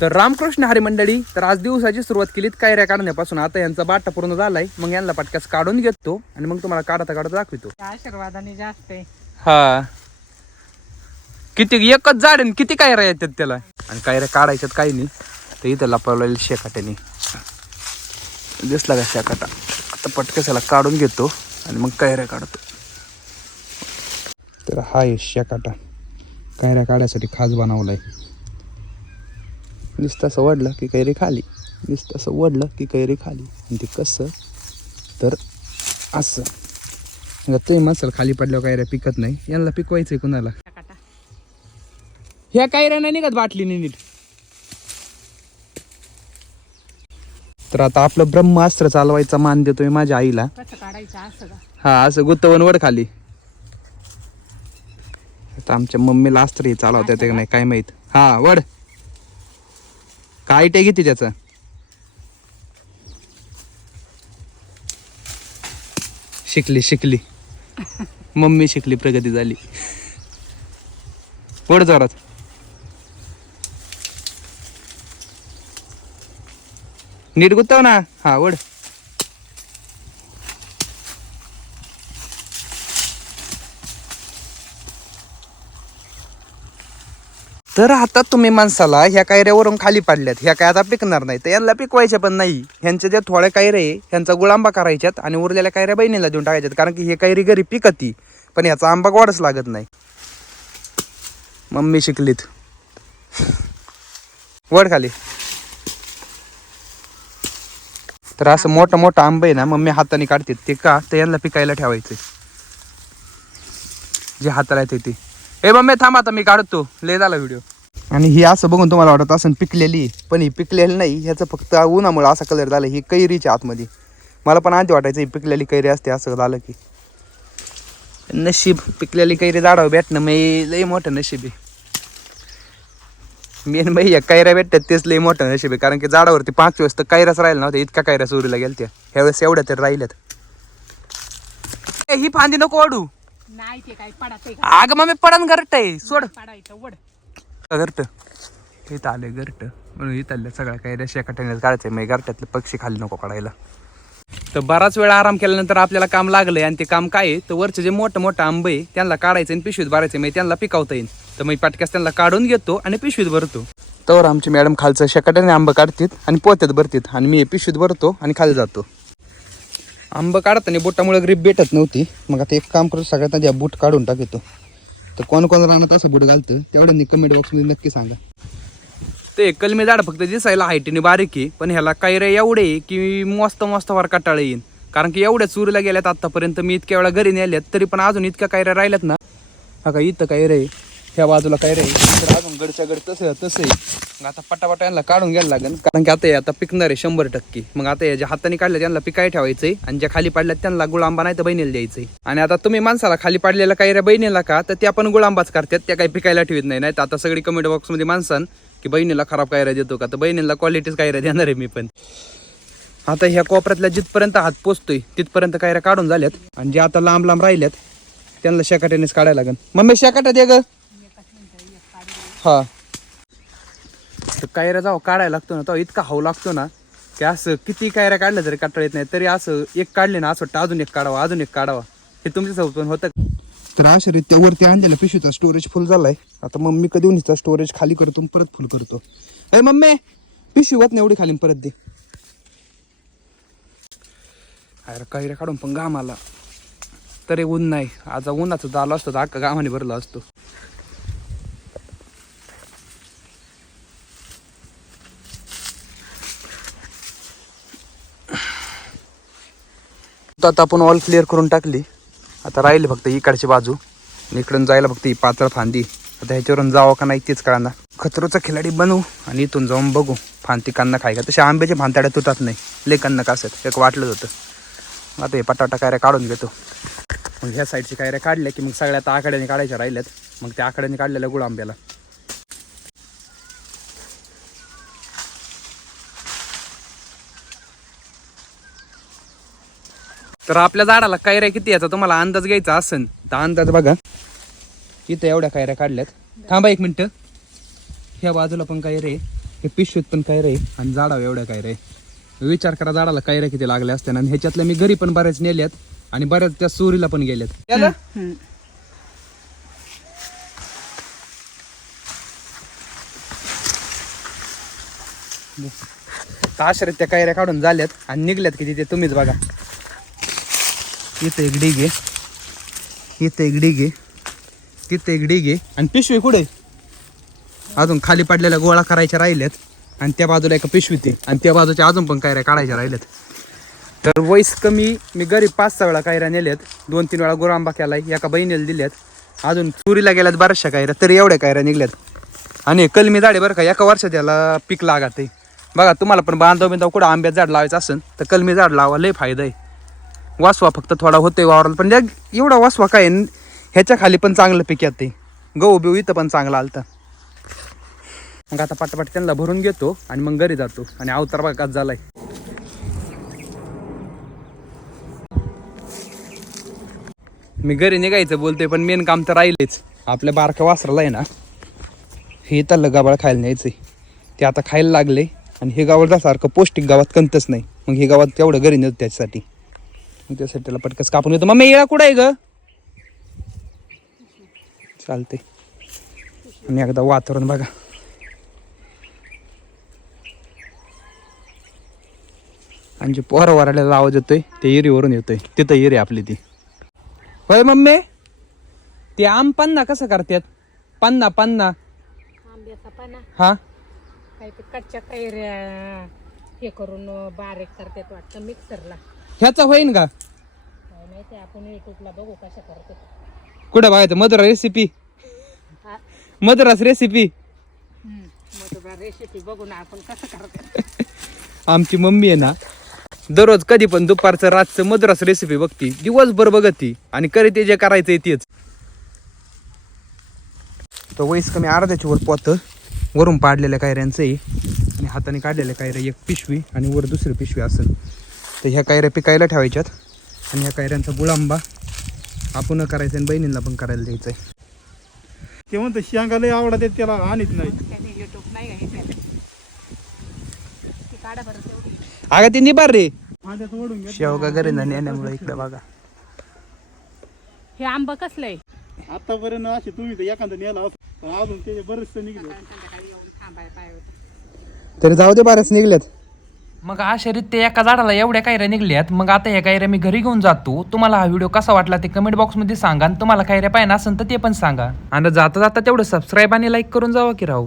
तर रामकृष्ण हरी मंडळी तर आज दिवसाची सुरुवात केलीत कायऱ्या काढण्यापासून आता यांचा बाटा पूर्ण झालाय. मग यांना पटक्यास काढून घेतो आणि मग तुम्हाला काढता काढता दाखवतो. आशीर्वादाने जास्त आहे. हा. किती एकच झाड आहे किती कायऱ्या येतात त्याला? आणि कायऱ्या काढायच्यात काही नाही. तर इथं लपवलेलं शेकाट्याने. दिसला का शेकाटा? आता पटकसाला काढून घेतो आणि मग कायऱ्या काढतो. तर हा आहे शेकाटा कायऱ्या काढायसाठी खास बनवलाय. नुसतं असं वडलं की कैरी खाली. नुसतं असं वडलं की कैरी खाली. आणि ते कसं? तर असं. तुम्ही मसाला खाली पडल्यावर कायऱ्या पिकत नाही. यांना पिकवायचंय कुणाला? काटा ह्या कायऱ्या नाही निघत बाटलीने नीट. तर आता आपलं ब्रह्मास्त्र चालवायचा मान देतोय माझ्या आईला. हा असं गुत्तवन वड खाली. आता आमच्या मम्मीला अस्त्र हे चालवता येते का नाही काय माहीत. हा वड काय टे किती त्याचा? शिकली शिकली. मम्मी शिकली प्रगती झाली. वड जोरात. नीट गुत्ताव ना. हा वड तर आता तुम्ही माणसाला ह्या कायऱ्यावरून खाली पाडल्यात. ह्या काय आता पिकणार नाही. तर यांना पिकवायच्या पण नाही. ह्यांच्या ज्या थोड्या कायऱ्या आहे ह्यांचा गुळांबा करायच्यात आणि उरलेल्या कायऱ्या बहिणीला देऊन टाकायच्यात. कारण की हे कायरी घरी पिकती. पण ह्याचा आंबा गोडच लागत नाही. मम्मी शिकलीत. वड खाली. तर असं मोठं मोठं आंब आहे ना मम्मी हाताने काढते ते का? तर यांना पिकायला ठेवायचे जे हाताला येते ते. ए मम्मी थांब आता मी काढतो. लय झाला व्हिडिओ आणि ही असं बघून तुम्हाला वाटत असं पिकलेली पण ही पिकलेली नाही ह्याचं फक्त उन्हामुळे असा कलर झाला ही कैरीच्या आतमध्ये. मला पण आधी वाटायचं ही पिकलेली कैरी असते असं झालं की. नशीब पिकलेली कैरी झाडावं भेटणं मी लय मोठं नशीब आहे. मेन बाई या कैऱ्या भेटतात तेच लय मोठं नशीब आहे. कारण की झाडावरती पाच दिवस तर कैऱ्याच राहिला नव्हत्या इतक्या कैऱ्या चोरीला गेलत्या. ह्यावेळेस एवढ्या तर राहिल्यात. ही फांदी नको ओढू नाही ते काय पडत अगं मग मी पडन घरट आहे. सोड. पडायचं वड. घरट इथं आले घरट म्हणून इथं आले सगळ्या काही रेषा काढण्यात काढायचं मग घरट्यातले पक्षी खाली नको काढायला तर बराच वेळ आराम केल्यानंतर आपल्याला काम लागलंय आणि ते काम काय आहे? तर वरचे जे मोठं मोठं आंबे आहे, त्यांना काढायचं आणि पिशवीत भरायचं. म्हणजे त्यांना पिकवता येईल. तर मी पटक्यास त्यांना काढून घेतो आणि पिशवीत भरतो. तर आमची मॅडम खालचं शेकाट्याने आंबं काढतात आणि पोत्यात भरतात. आणि मी पिशवीत भरतो आणि खाली जातो. आंबं काढताना बोटामुळे ग्रीप भेटत नव्हती. मग आता एक काम करू सगळ्यात आधी बूट काढून टाकतो तर कोण कोण राहणार असं बूट घालतं तेवढ्यांनी कमेंट बॉक्समध्ये नक्की सांगा. ते कलमी झाड फक्त दिसायला हायटीने बारीक आहे पण ह्याला कायरे एवढे आहे की मस्त मस्त वर कटाळे येईन. कारण की एवढ्या चुरीला गेल्यात आत्तापर्यंत मी इतक्या वेळा घरी नेल्यात तरी पण अजून इतक्या कायऱ्या राहिल्यात ना. हा का इथं काय रे. ह्या बाजूला काय रे? अजून गडच्या गड तसं तसं आहे. मग आता पटापटा यांना काढून घ्यायला लागेल. कारण की आता हे आता पिकणार आहे शंभर टक्के. मग आता हे ज्या हाताने काढल्या त्यांना पिकाय ठेवायचंय. आणि ज्या खाली पाडल्यात त्यांना गुळांबा नाही तर बहिणीला द्यायचंय. आणि आता तुम्ही माणसाला खाली पाडलेल्या काही बहिणीला का? तर त्या पण गुळांबाच करतात. त्या काही पिकायला ठेवत नाही. नाही तर आता सगळी कमेंट बॉक्समध्ये माणसान की बहिणीला खराब कायऱ्या देतो का? तर बहिणीला क्वालिटीच कायऱ्या देणार आहे मी पण. आता ह्या कोपऱ्यातल्या जिथपर्यंत हात पोचतोय तिथपर्यंत कायऱ्या काढून झाल्यात. आणि जे आता लांब लांब राहिल्यात त्यांना शेकाट्यानेच काढायला लागेल. मम्मी शेकाटा दे ग. हा. तर कायऱ्या जाऊ काढायला लागतो ना तो इतका हाऊ लागतो ना की असं किती कायऱ्या काढल्या तरी काढता येत नाही तरी असं एक काढले ना असं वाटतं अजून एक काढावा अजून एक काढावा. हे तुमच्यासोबत पण होतं तर अशा रीत्या वरती आणलेला पिशवीचा स्टोरेज फुल झालाय. आता मम्मी कधी उन्हीचा स्टोरेज खाली करतो आणि परत फुल करतो. अरे मम्मी पिशवी होत नाही एवढी खाली आणि परत दे. अरे कायऱ्या काढून पण घाम आला तरी ऊन नाही. आता उन्हाचं झालं असतं तर अख्खा गावाने भरला असतो. आता आपण ऑल क्लिअर करून टाकली. आता राहिली फक्त इकडची बाजू. इकडून जायला फक्त ही पात्र फांदी. आता ह्याच्यावरून जावं का नाही तेच कळणार खतरोचा खिलाडी बनवू आणि इथून जाऊन बघू. फांती कांना खाय का? तसे आंब्याच्या फांताड्या तुटत नाही. लय कांना कासत एक वाटलं होतं. आता हे पटाटा कायऱ्या काढून घेतो. मग ह्या साईडची कायऱ्या काढल्या की मग सगळ्या आता आकड्याने काढायच्या राहिल्यात. मग त्या आकड्याने काढलेल्या गुळ आंब्याला. तर आपल्या झाडाला कायऱ्या किती याचा तुम्हाला अंदाज घ्यायचा असेल तर अंदाज बघा. इथं एवढ्या कायऱ्या काढल्यात. थांबा एक मिनटं. ह्या बाजूला पण कायरे हे पिशवीत पण काय रे आणि झाडावर एवढ्या काय रे विचार करा झाडाला काय किती लागल्या असत्या आणि ह्याच्यातल्या मी घरी पण बऱ्याच नेल्यात आणि बऱ्याच त्या चोरीला पण गेल्यात. आश्रत त्या कैऱ्या काढून झाल्यात आणि निघल्यात की तिथे तुम्हीच बघा. इथं एक डिग आहे इथं एक डिग आहे तिथं एक डिग आहे आणि पिशवी कुठे? अजून खाली पडलेल्या गोळा करायच्या राहिल्यात. आणि त्या बाजूला एका पिशवी ते. आणि त्या बाजूच्या अजून पण कायऱ्या काढायच्या राहिल्यात. तर वयस कमी मी गरीब पाच सहा वेळा कायऱ्या नेल्यात. दोन तीन वेळा गुरांबा केलाय एका बहिणीला दिल्यात. अजून चुरीला गेल्यात बऱ्याचशा कायऱ्या तरी एवढ्या कायऱ्या निघल्यात. आणि कलमी झाडे बरं का एका वर्षात याला पीक लागत. आहे बघा तुम्हाला पण बांधव बिंधव कुठं आंब्यात झाड लावायचं असेल तर कलमी झाड लावा लय फायदा आहे. वासवा फक्त थोडा होतोय वावराला पण एवढा वासवा काय ह्याच्या खाली पण चांगलं पीक येते गहू बिऊ इथं पण चांगलं आलतं. मग आता पटापट त्यांना भरून घेतो आणि मग घरी जातो. आणि अवतार बघा झालाय. मी घरी निघायचं बोलतोय पण मेन काम तर राहिलेच. आपल्या बारका वासराला आहे ना हे त्याला गाबाळ खायला न्यायचंय. ते आता खायला लागले आणि हे गावाला सारखं पौष्टिक गावात कंतच नाही. मग हे गावात तेवढं घरी नेतो त्याच्यासाठी. मग त्यासाठी त्याला पटकस कापून घेतो. मग येळा कुठं आहे ग? चालते आणि एकदा वातावरण बघा. आणि जे पोरं वरायला आवाज येतोय ते एरीवरून येतोय. तिथं एरी आपली ती. होय मम्मी? ते आम पन्ना कसं करतात? पन्ना पन्ना. आंब्याचा पाना हा? काही ते कच्च्या कैऱ्या हे करून बारीक करतात वाटतं मिक्सरला ह्याचा होईन का? काय माहिती आपण युट्यूबला बघू कशा करते कुठं बघायचं? मधुरा रेसिपी मधुरास रेसिपी मग रेसिपी बघून आपण कसं करते आमची मम्मी आहे ना दररोज कधी पण दुपारचं रातचं मधुरास रेसिपी बघती. दिवसभर बघती आणि करी ते जे करायचंय तेच. तो वयस कमी अर्ध्याच्या वर पोत वरून पाडलेल्या कायऱ्यांचं आहे आणि हाताने काढलेल्या कायऱ्या एक पिशवी आणि वर दुसरी पिशवी असेल. तर ह्या कायऱ्या पिकायला ठेवायच्यात. आणि ह्या कायऱ्यांचा बुळांबा आपण करायचं आणि बहिणींना पण करायला द्यायचं आहे. ते म्हणतं शेंगा लय आवडत त्याला आणत नाही. अगं ते निबार रे. माझ्यात ओढून घे. शेवगा घरी ना नेण्यामुळे इकडे बघा. हे आंब कसलं आहे? आतापर्यंत असे तुम्ही तर एखादं नेला असं पण अजून ते बरेचसे निघले तरी जाऊ दे बऱ्याच निघल्यात मग अशा ते एका झाडाला एवढ्या कायऱ्या निघल्यात मग आता ह्या कायऱ्या मी घरी घेऊन जातो. तुम्हाला हा व्हिडिओ कसा वाटला ते कमेंट बॉक्समध्ये सांगा आणि तुम्हाला कायऱ्या पाहिजे असेल तर ते पण सांगा. आणि जाता जाता तेवढं सबस्क्राईब आणि लाईक करून जावा की राहू